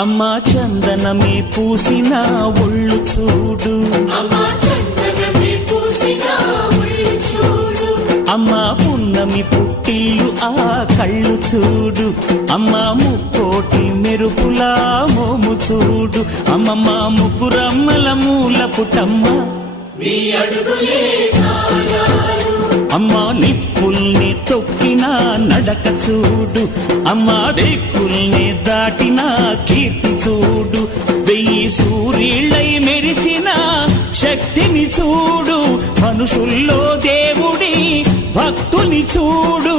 అమ్మా చందనమే పూసిన ఒళ్ళు చూడు, అమ్మా పున్నమి పుట్టిల్లు ఆ కళ్ళు చూడు, అమ్మా ముక్కోటి మెరుపులా మోము చూడు, అమ్మమ్మ ముగ్గురమ్మల మూల పుటమ్మ అమ్మా నిప్పుల్ని తొక్కిన నడక చూడు, అమ్మా దిక్కుల్ని దాటిన కీర్తి చూడు, 1000 సూర్యుళ్ళై మెరిసిన శక్తిని చూడు, మనుషుల్లో దేవుడి భక్తుని చూడు.